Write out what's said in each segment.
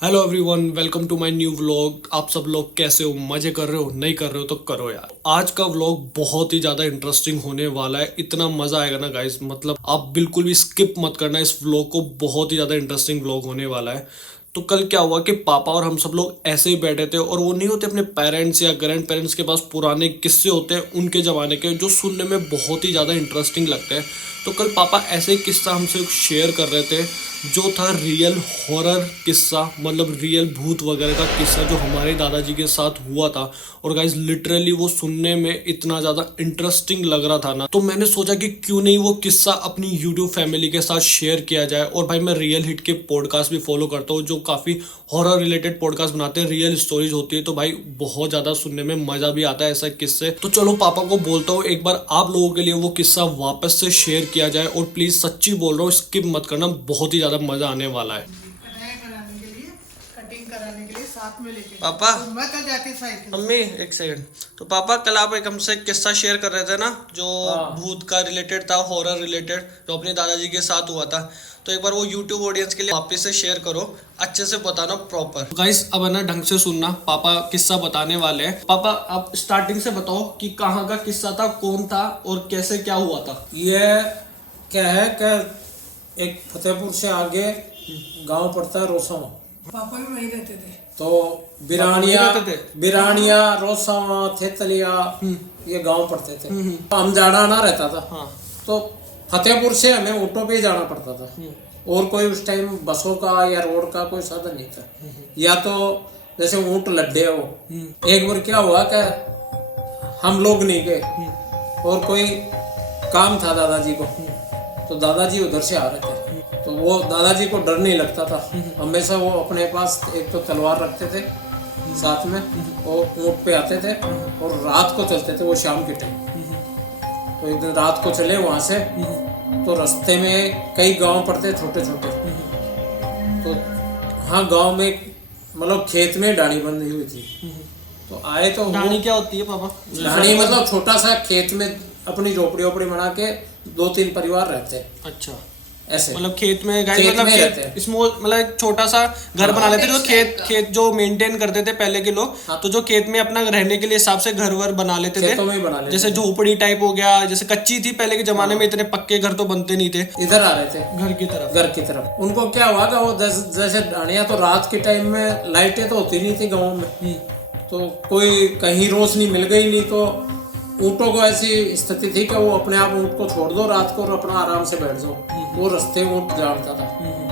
Hello everyone, welcome to my new vlog. आप सब लोग कैसे हो? मजे कर रहे हो? नहीं कर रहे हो तो करो यार। आज का व्लॉग बहुत ही ज्यादा इंटरेस्टिंग होने वाला है। इतना मजा आएगा ना गाइस, मतलब आप बिल्कुल भी स्किप मत करना इस व्लॉग को। बहुत ही ज्यादा इंटरेस्टिंग व्लॉग होने वाला है। तो कल क्या हुआ कि पापा और हम सब लोग ऐसे ही बैठे थे, और वो नहीं होते अपने पेरेंट्स या ग्रैंड पेरेंट्स के पास पुराने किस्से होते हैं उनके ज़माने के, जो सुनने में बहुत ही ज़्यादा इंटरेस्टिंग लगते हैं। तो कल पापा ऐसे ही किस्सा हमसे शेयर कर रहे थे, जो था रियल हॉरर किस्सा, मतलब रियल भूत वगैरह का किस्सा जो हमारे दादाजी के साथ हुआ था। और गाइज लिटरली वो सुनने में इतना ज़्यादा इंटरेस्टिंग लग रहा था ना, तो मैंने सोचा कि क्यों नहीं वो किस्सा अपनी यूट्यूब फैमिली के साथ शेयर किया जाए। और भाई मैं रियल हिट के पॉडकास्ट भी फॉलो करता हूँ, जो काफ़ी हॉरर रिलेटेड पॉडकास्ट बनाते हैं, रियल स्टोरीज होती है, तो भाई बहुत ज़्यादा सुनने में मज़ा भी आता है ऐसा किस्से। तो चलो पापा को बोलता हूँ एक बार आप लोगों के लिए वो किस्सा वापस से शेयर किया जाए। और प्लीज़ सच्ची बोल रहा हूँ, स्किप मत करना, बहुत ही ज़्यादा मज़ा आने वाला है। कटिंग कराने के लिए साथ में लेके पापा, तो मैं कल जाती साइकिल। मम्मी एक सेकंड। तो पापा कल आप एक हमसे किस्सा शेयर कर रहे थे ना, जो भूत का रिलेटेड था, हॉरर रिलेटेड, जो अपने दादाजी के साथ हुआ था। तो एक बार वो यूट्यूब ऑडियंस के लिए वापस से शेयर करो, अच्छे से बताना प्रॉपर। गाइस अब है ना ढंग से सुनना, पापा किस्सा बताने वाले हैं। पापा आप स्टार्टिंग से बताओ कि कहाँ का किस्सा था, कौन था और कैसे क्या हुआ था। ये क्या है कि एक फतेहपुर से आगे गांव पड़ता है रोसवा। पापा भी वहीं रहते थे। तो बिरानिया पापा वहीं रहते थे? बिरानिया रोसवा थेतलिया ये गांव पड़ते थे। हम जाना आना रहता था। हाँ। तो फतेहपुर से हमें ऑटो पे ही जाना पड़ता था, और कोई उस टाइम बसों का या रोड का कोई साधन नहीं था। या तो जैसे ऊँट लड्डे हो। एक बार क्या हुआ कि हम लोग नहीं गए और कोई काम था दादाजी को, तो दादाजी उधर से आ रहे थे। तो वो दादाजी को डर नहीं लगता था, हमेशा वो अपने पास एक तो तलवार रखते थे साथ में, और ऊँट पे आते थे और रात को चलते थे, वो शाम के टाइम। तो एक दिन रात को चले वहाँ से, तो रास्ते में कई गांव पड़ते छोटे छोटे। तो हाँ गांव में मतलब खेत में डाणी बंधी हुई थी। तो आए तो डाणी क्या होती है पापा? डाणी मतलब छोटा सा खेत में अपनी झोपड़ी ओपड़ी बना के 2-3 परिवार रहते हैं अच्छा, ऐसे। मतलब खेत में गाइस, खेत मतलब में रहते हैं। स्मॉल, मतलब एक छोटा सा घर बना लेते थे, जो खेत जो मेंटेन करते थे पहले के लोग। तो जो खेत में अपना रहने के लिए हिसाब से घर वर बना लेते थे, खेतों में ही बना लेते जैसे झोपड़ी टाइप हो गया, जैसे कच्ची थी पहले के जमाने में, इतने पक्के घर तो बनते नहीं थे। इधर आ रहे थे घर की तरफ। घर की तरफ। उनको क्या हुआ कि वो जैसे डाणिया, तो रात के टाइम में लाइटें तो होती नहीं थी गाँव में, तो कोई कहीं रोशनी मिल गई नहीं। तो ऊँटों को ऐसी स्थिति थी कि वो अपने आप ऊँट को छोड़ दो रात को और अपना आराम से बैठ जाओ। वो रास्ते ऊँट जानता था,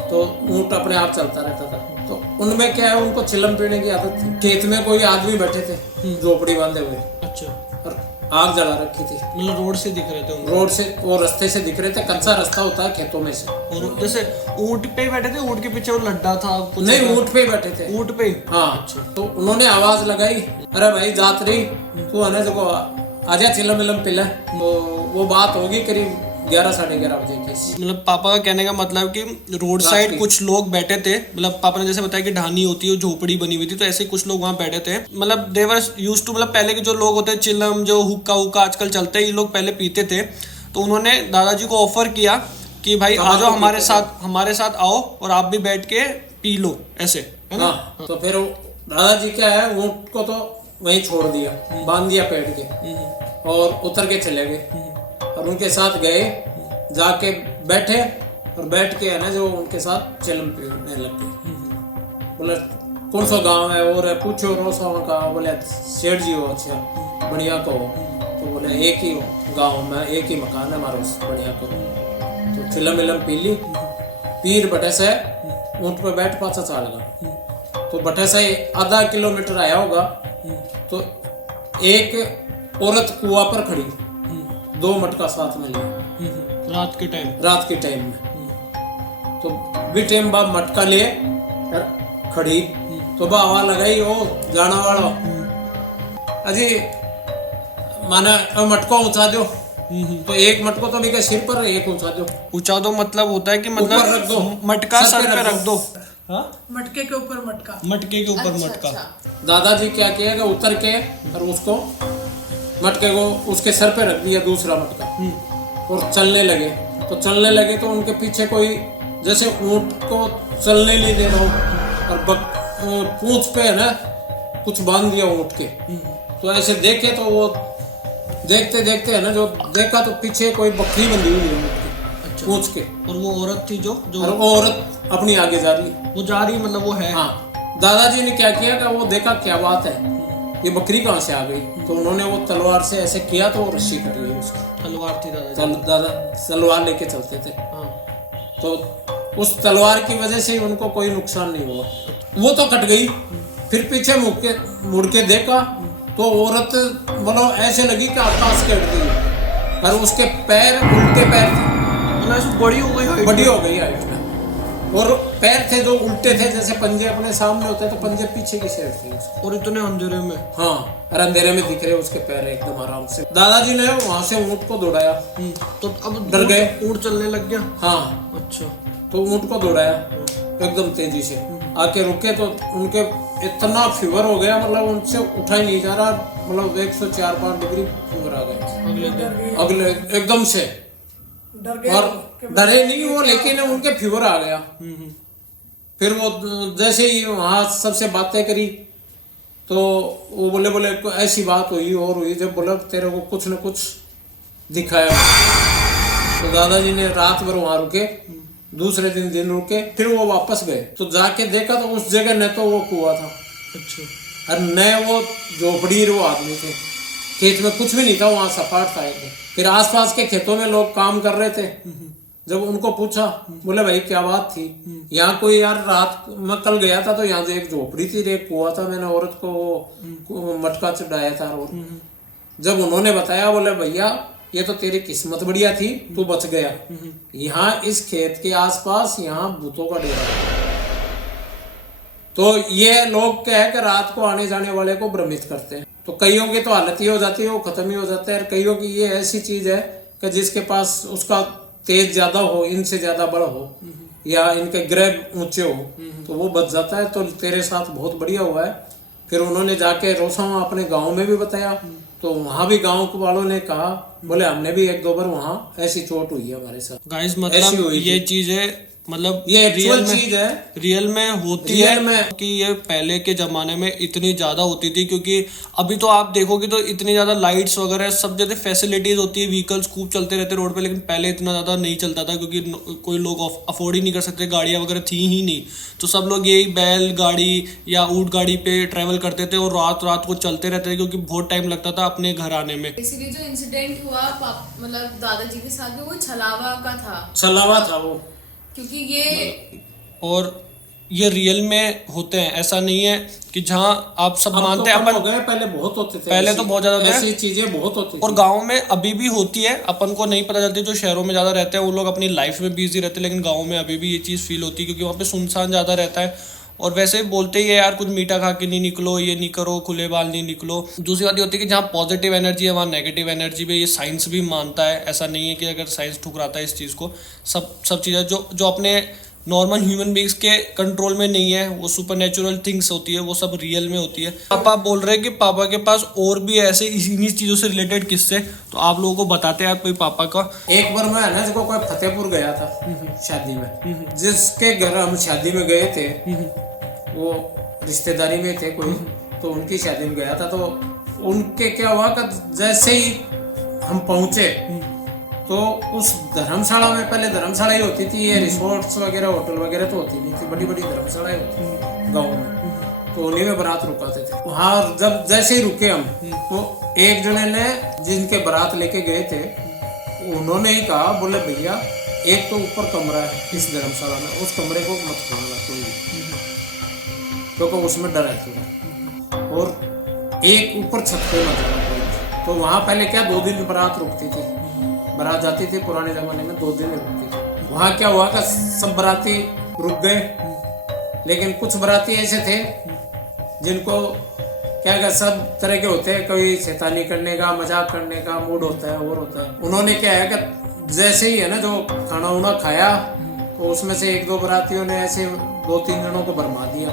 तो ऊँट अपने आप चलता रहता था। तो उनमें क्या है, उनको चिलम पीने की आदत थी। खेत में कोई आदमी बैठे थे झोपड़ी बांधे हुए, अच्छा, और आग जला रखी थी। मतलब रोड से दिख रहे थे उनको? रोड से, वो रास्ते से दिख रहे थे, कच्चा रास्ता होता है खेतों में से। और जैसे ऊंट पे ही बैठे थे, ऊंट के पीछे वो लड्डा था कुछ? नहीं, ऊँट पे ही बैठे थे। ऊंट पे ही? हाँ। तो उन्होंने आवाज लगाई, अरे भाई जातरी तू आने देखो, आजा चिलम विलम पिला। तो वो बात होगी करीब 11-11:30 बजे की। मतलब पापा का कहने का मतलब कि रोड साइड कुछ लोग बैठे थे, मतलब पापा ने जैसे बताया कि ढानी होती है, झोपड़ी बनी हुई थी, तो ऐसे कुछ लोग वहाँ बैठे थे। मतलब दे वर यूज्ड टू, मतलब पहले के जो लोग होते हैं, चिलम जो हुक्का हुक्का आजकल चलते हैं, ये लोग पहले पीते थे। तो उन्होंने दादाजी को ऑफर किया कि भाई आ जाओ हमारे साथ आओ, और आप भी बैठ के पी लो, ऐसे है ना? हाँ। तो फिर दादाजी क्या है, ऊँट को तो वहीं छोड़ दिया, बांध दिया पेड़ के, और उतर के चले गए। और उनके साथ गए, जाके बैठे, और बैठ के है ना जो उनके साथ चिलम पीने लग गए। बोले कौन सा गांव है, और पूछो रोसवा का। बोले सेठ जी हो, अच्छा बढ़िया को हो। तो बोले एक ही गांव में एक ही मकान है हमारा, बढ़िया को। तो चिलम विलम पी ली, पीर बटे से ऊँट पे बैठ पाछा चाल लगा। तो बटे से आधा किलोमीटर आया होगा, तो एक औरत कुआं पर खड़ी, 2 मटका साथ में लिया रात के टाइम में। तो भी टाइम बाद मटका लिए खड़ी, तो बा आवाज लगाई, ओ जाना वाला अजी माना मटको ऊंचा दो। तो एक मटको तो नहीं, सिर पर एक ऊंचा दो। ऊंचा दो मतलब होता है कि मतलब ऊपर रख दो, मटका सर पे रख दो। मटके के ऊपर मटका, मटके के ऊपर मटका। दादाजी क्या किया कि उतर के और उसको मटके को उसके सर पे रख दिया, दूसरा मटका, और चलने लगे। तो उनके पीछे कोई जैसे ऊँट को चलने नहीं दे रहा हो, और पूंछ पे है ना कुछ बांध दिया ऊँट के। तो ऐसे देखे तो वो देखते देखते है ना, जो देखा तो पीछे कोई बकरी बंधी हुई है ऊँट की। अच्छा। पूंछ के। और वो औरत थी जो और वो औरत अपनी आगे जा रही। वो जा रही, मतलब वो है। हाँ, दादाजी ने क्या किया कि वो देखा क्या बात है, ये बकरी कहाँ से आ गई। तो उन्होंने वो तलवार से ऐसे किया तो वो रस्सी कट गई उसकी। तलवार थी दादा। दादा तलवार लेके चलते थे। हाँ। तो उस तलवार की वजह से उनको कोई नुकसान नहीं हुआ। वो तो कट गई, फिर पीछे मुड़ के देखा तो औरत मतलब ऐसे लगी कि आकाश के उड़ गई, और उसके पैर उल्टे पैर थे, मतलब ऐसे बड़ी हो गई height बड़ी में। हो गई हाइट में। और पैर थे जो उल्टे थे, जैसे पंजे अपने सामने होते हैं तो पंजे पीछे की साइड थे उसके। और इतने अंधेरे में। हाँ, और अंधेरे में दिख रहे उसके पैर एकदम आराम से। दादाजी ने वहां से ऊँट को दौड़ाया। तो अब डर गए। ऊँट चलने लग गया। हाँ, अच्छा। तो ऊँट को दौड़ाया एकदम तेजी से, आके रुके तो उनके इतना फीवर हो गया, मतलब उनसे उठा ही नहीं जा रहा, मतलब 104-5 डिग्री फीवर आ गया अगले दिन। अगले एकदम से। डर गए और डरे नहीं वो, लेकिन उनके फीवर आ गया। फिर वो जैसे ही वहां सबसे बातें करी तो वो बोले ऐसी बात हुई और हुई, जब बोला तेरे को कुछ न कुछ दिखाया। तो दादाजी ने रात भर वहां रुके, दूसरे दिन रुके, फिर वो वापस गए। तो जाके देखा तो उस जगह न तो वो कुआं था, अच्छा। और न वो झोपड़ी वो आदमी थे। खेत में कुछ भी नहीं था, वहां सपाट था एकदम। फिर आसपास के खेतों में लोग काम कर रहे थे। जब उनको पूछा, बोले भाई क्या बात थी, यहाँ कोई यार रात मैं कल गया था तो यहाँ से एक झोपड़ी थी, एक कुआं था, मैंने औरत को मटका चढ़ाया था। और जब उन्होंने बताया, बोले भैया ये तो तेरी किस्मत बढ़िया थी, तू बच गया। यहाँ इस खेत के आसपास यहाँ भूतों का डेरा है। तो ये लोग क्या है कि रात को आने जाने वाले को भ्रमित करते हैं। तो कईयों की तो हालत ही हो जाती है, वो खत्म ही हो जाता है। और कईयों की ये ऐसी चीज है कि जिसके पास उसका तेज ज्यादा हो, इनसे ज्यादा बड़ा हो, या इनके ग्रह ऊंचे हो, तो वो बच जाता है। तो तेरे साथ बहुत बढ़िया हुआ है। फिर उन्होंने जाके रोसावा अपने गांव में भी बताया, तो वहां भी गांव वालों ने कहा, बोले हमने भी 1-2 बार वहां ऐसी चोट हुई है हमारे साथ। गाइस ऐसी मतलब हुई ये थी। चीजें मतलब ये रियल एक्चुअल में चीज है। रियल में होती रियल है में। कि ये पहले के जमाने में इतनी ज्यादा होती थी, क्योंकि अभी तो आप देखोगे तो इतनी ज्यादा लाइट्स वगैरह सब जगह फैसिलिटीज होती है, व्हीकल्स खूब चलते रहते रोड पे, लेकिन पहले इतना ज्यादा नहीं चलता था, क्योंकि कोई लोग अफोर्ड ही नहीं कर सकते, गाड़ियां वगैरह थी ही नहीं। तो सब लोग यही बैल गाड़ी या ऊंट गाड़ी पे ट्रेवल करते थे और रात रात को चलते रहते थे, क्योंकि बहुत टाइम लगता था अपने घर आने में। बेसिकली जो इंसिडेंट हुआ मतलब दादाजी के साथ में, वो छलावा का था, छलावा था वो। क्योंकि ये और ये रियल में होते हैं, ऐसा नहीं है कि जहाँ आप सब अब मानते तो हैं कम हो अपन। गए, पहले बहुत होते थे। पहले तो बहुत ज्यादा होते हैं। ऐसी चीजें बहुत होती और थी। गांव में अभी भी होती है, अपन को नहीं पता चलती। जो शहरों में ज्यादा रहते हैं वो लोग अपनी लाइफ में बिजी रहते हैं, लेकिन गांव में अभी भी ये चीज फील होती है, क्योंकि वहाँ पे सुनसान ज्यादा रहता है। और वैसे बोलते ही है यार कुछ मीठा खा के नहीं निकलो, ये नहीं करो, खुले बाल नहीं निकलो। दूसरी बात ये होती है कि जहाँ पॉजिटिव एनर्जी है वहाँ नेगेटिव एनर्जी भी, ये साइंस भी मानता है। ऐसा नहीं है कि अगर साइंस ठुकराता है इस चीज़ को। सब चीज़ें जो अपने नॉर्मल ह्यूमन बींग्स के कंट्रोल में नहीं है, वो सुपर नेचुरल थिंग्स होती है, वो सब रियल में होती है। पापा बोल रहे हैं कि पापा के पास और भी ऐसे इन्हीं चीज़ों से रिलेटेड किस्से, तो आप लोगों को बताते हैं आप कोई पापा का। एक बार मैं ना जब कोई फतेहपुर गया था शादी में, जिसके घर हम शादी में गए थे, वो रिश्तेदारी में थे कोई, तो उनकी शादी में गया था। तो उनके क्या हुआ कि जैसे ही हम पहुंचे तो उस धर्मशाला में, पहले धर्मशाला ही होती थी, ये रिसोर्ट्स वगैरह होटल वगैरह तो होती नहीं थी, बड़ी बड़ी धर्मशालाएं होती थी गाँव में। तो उन्हीं में बारात रुकाते थे। वहाँ जब जैसे ही रुके हम, तो एक जने ने जिनके बारात लेके गए थे, उन्होंने ही कहा, बोले भैया एक तो ऊपर कमरा है इस धर्मशाला में, उस कमरे को मत खोलना कोई भी, क्योंकि उसमें डर है थोड़ा, और एक ऊपर छत पे मत जाना कोई। तो वहाँ पहले क्या 2 दिन बारात रुकती थी, बारात जाती थी पुराने जमाने में, 2 दिन रुकती थी। वहाँ क्या हुआ कि सब बाराती रुक गए, लेकिन कुछ बाराती ऐसे थे जिनको क्या सब तरह के होते हैं, कोई शैतानी करने का, मजाक करने का मूड होता है और होता है। उन्होंने क्या है कि जैसे ही है ना जो खाना उना खाया, तो उसमें से 1-2 बारातियों ने ऐसे 2-3 जनों को भरमा दिया,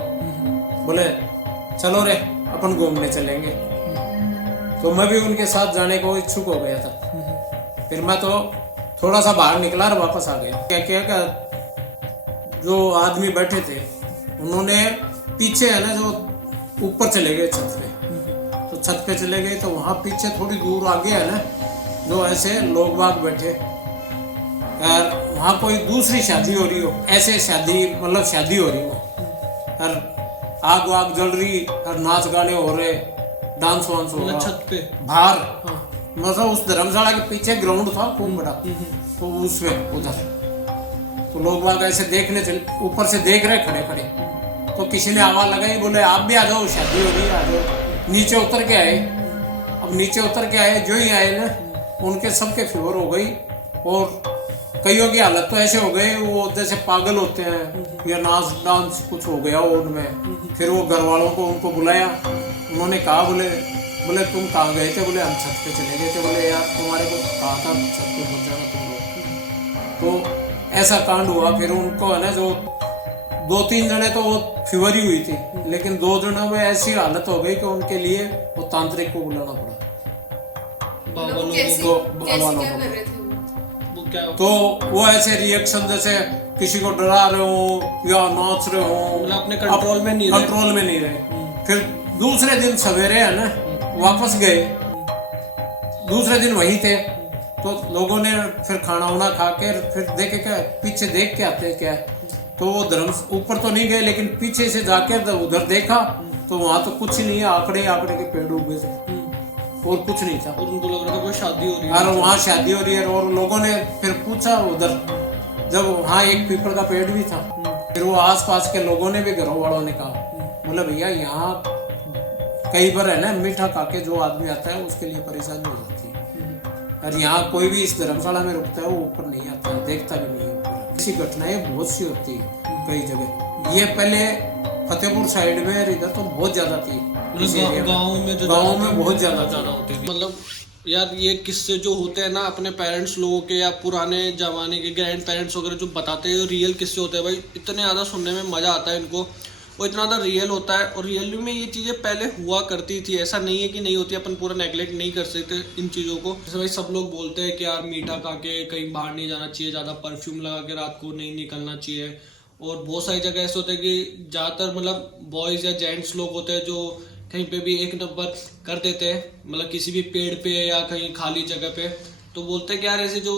बोले चलो रे अपन घूमने चलेंगे। तो मैं भी उनके साथ जाने को इच्छुक हो गया था। फिर मैं तो थोड़ा सा बाहर निकला और वापस आ गया। क्या जो आदमी बैठे थे उन्होंने पीछे है ना जो ऊपर चले गए छत पे, तो छत पे चले गए तो वहाँ पीछे थोड़ी दूर आगे है ना जो ऐसे लोग बाग बैठे, और वहाँ कोई दूसरी शादी हो रही हो, ऐसे शादी मतलब शादी हो रही हो, और आग वाग जल रही और नाच गाने हो रहे, डांस वांस हो रहा छत पे बाहर। मतलब उस धर्मशाला के पीछे ग्राउंड था खूब बड़ा, तो उसमें उधर तो लोग बाग ऐसे देखने चले, ऊपर से देख रहे खड़े खड़े, तो किसी ने आवाज लगाई, बोले आप भी आ जाओ, शादी हो रही है, आ जाओ। नीचे उतर के आए, अब नीचे उतर के आए, जो ही आए ना उनके सबके फीवर हो गई, और कईयों की हालत तो ऐसे हो गई वो जैसे पागल होते हैं, या नाच डांस कुछ हो गया हो उनमें। फिर वो घर वालों को उनको बुलाया, उन्होंने कहा बोले तुम कहाँ गए थे? बोले हम छत पे चले गए थे। बोले यार तुम्हारे को कहा था छत पे मत जाना तुम लोग। तो ऐसा कांड हुआ। फिर उनको है ना जो 2-3 जने तो वो फीवर ही हुई थी, लेकिन 2 जनों में ऐसी हालत हो गई कि उनके लिए वो तांत्रिक को बुलाना पड़ा। लोग कैसे क्या कर रहे थे वो क्या तो वो ऐसे रिएक्शन जैसे किसी को डरा रहे हो या नाच रहे हो, मतलब अपने कंट्रोल में नहीं रहे। फिर दूसरे दिन सवेरे है ना वापस गए, दूसरे दिन वहीं थे, तो लोगों ने फिर खाना वाना खा के फिर देखे क्या पीछे देख के आते हैं क्या, तो वो धर्म ऊपर तो नहीं गए, लेकिन पीछे से जाके उधर देखा तो वहां तो कुछ ही नहीं है, आंकड़े के पेड़ उगे थे और कुछ नहीं था। और उनको लग रहा था कोई शादी हो रही है, और वहाँ शादी हो रही है। और लोगों ने फिर पूछा उधर, जब वहाँ एक पीपल का पेड़ भी था, फिर वो आसपास के लोगों ने भी, घरों वालों ने कहा, बोला भैया यहाँ कई बार है ना मीठा खा के जो आदमी आता है उसके लिए परेशानी हो जाती है, और यहाँ कोई भी इस धर्मशाला में रुकता है वो ऊपर नहीं आता है, देखता भी नहीं है ऊपर। ऐसी घटनाएं बहुत सी होती है कई जगह। ये पहले फतेहपुर साइड में इधर तो बहुत ज्यादा थी, गाँव में बहुत ज्यादा होती थी। मतलब यार ये किस्से जो होते हैं ना अपने पेरेंट्स लोगों के या पुराने जमाने के ग्रैंड पेरेंट्स वगैरह जो बताते हैं, रियल किस्से होते हैं भाई, इतने ज़्यादा सुनने में मज़ा आता है इनको, वो इतना ज़्यादा रियल होता है। और रियल में ये चीज़ें पहले हुआ करती थी, ऐसा नहीं है कि नहीं होती, अपन पूरा नेगलेक्ट नहीं कर सकते इन चीज़ों को। जैसे भाई सब लोग बोलते हैं कि यार मीठा खा के कहीं बाहर नहीं जाना चाहिए, ज़्यादा परफ्यूम लगा के रात को नहीं निकलना चाहिए, और बहुत सारी जगह ऐसे होते हैं कि ज़्यादातर मतलब बॉयज़ या जेंट्स लोग होते हैं जो कहीं पे भी 1 नंबर कर देते हैं, मतलब किसी भी पेड़ पे या कहीं खाली जगह पे, तो बोलते हैं कि यार ऐसे जो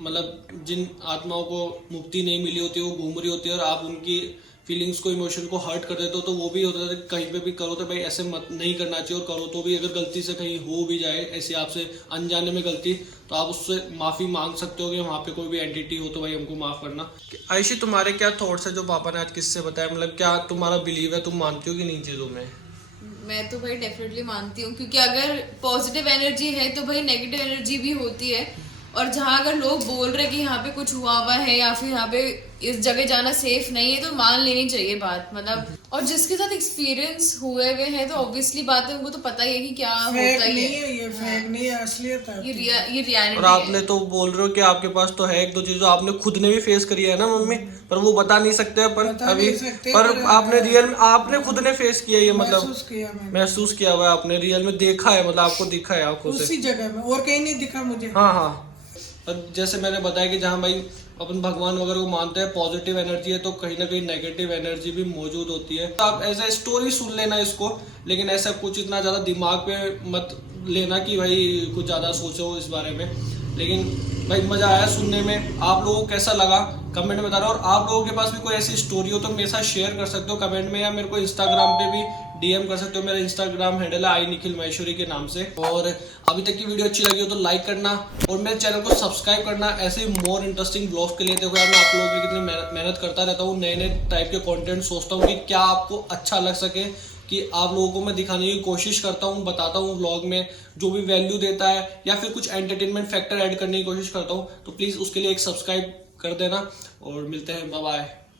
मतलब जिन आत्माओं को मुक्ति नहीं मिली होती वो घूम रही होती है, और आप उनकी फीलिंग्स को, इमोशन को हर्ट कर देते हो, तो वो भी होता है कहीं पे भी करो तो भाई ऐसे मत नहीं करना चाहिए, और करो तो भी अगर गलती से कहीं हो भी जाए ऐसे आपसे अनजाने में गलती, तो आप उससे माफ़ी मांग सकते हो कि वहाँ पे कोई भी एंटिटी हो तो भाई हमको माफ़ करना। आयशी तुम्हारे क्या थॉट्स है जो पापा ने आज किससे बताया, मतलब क्या तुम्हारा बिलीव है, तुम मानती हो कि नहीं चीज़ों में? मैं तो भाई डेफिनेटली मानती हूँ, क्योंकि अगर पॉजिटिव एनर्जी है तो भाई नेगेटिव एनर्जी भी होती है, और जहाँ अगर लोग बोल रहे कि यहाँ पे कुछ हुआ हुआ है या फिर यहाँ पे इस जगह जाना सेफ नहीं है, तो मान लेनी चाहिए बात, मतलब। और जिसके साथ एक्सपीरियंस हुए हैं तो ऑब्वियसली बात है, उनको तो पता ही है कि क्या होता ही है। ये फेक नहीं है, असलियत है, ये रियलिटी। और आपने तो बोल रहे हो कि आपके पास तो है 1-2 चीज़ जो आपने खुद ने भी फेस करी है ना मम्मी, पर वो बता नहीं सकते अपन अभी, पर आपने रियल में आपने खुद ने फेस किया ये, मतलब महसूस किया हुआ है आपने, रियल में देखा है, मतलब आपको दिखा है आंखों से उसी जगह में, और कहीं नहीं दिखा मुझे। हाँ। और जैसे मैंने बताया कि जहाँ भाई अपन भगवान वगैरह को मानते हैं, पॉजिटिव एनर्जी है तो कहीं ना कहीं नेगेटिव एनर्जी भी मौजूद होती है। तो आप एज ए स्टोरी सुन लेना इसको, लेकिन ऐसा कुछ इतना ज़्यादा दिमाग पे मत लेना कि भाई कुछ ज़्यादा सोचो इस बारे में। लेकिन भाई मज़ा आया सुनने में। आप लोगों को कैसा लगा कमेंट में बताना, और आप लोगों के पास भी कोई ऐसी स्टोरी हो तो मेरे साथ शेयर कर सकते हो कमेंट में, या मेरे को इंस्टाग्राम पे भी DM कर सकते हो। मेरा इंस्टाग्राम हैंडल है iNikhil Maheshwari के नाम से। और अभी तक की वीडियो अच्छी लगी हो तो लाइक करना और मेरे चैनल को सब्सक्राइब करना ऐसे ही मोर इंटरेस्टिंग ब्लॉग्स के लिए। देखो यार मैं आप लोगों की कितनी मेहनत करता रहता हूँ, नए नए टाइप के कंटेंट सोचता हूँ कि क्या आपको अच्छा लग सके, कि आप लोगों को मैं दिखाने की कोशिश करता हूँ, बताता हूँ व्लॉग में जो भी वैल्यू देता है, या फिर कुछ एंटरटेनमेंट फैक्टर ऐड करने की कोशिश करता हूँ। तो प्लीज़ उसके लिए एक सब्सक्राइब कर देना और मिलते हैं, बाय बाय।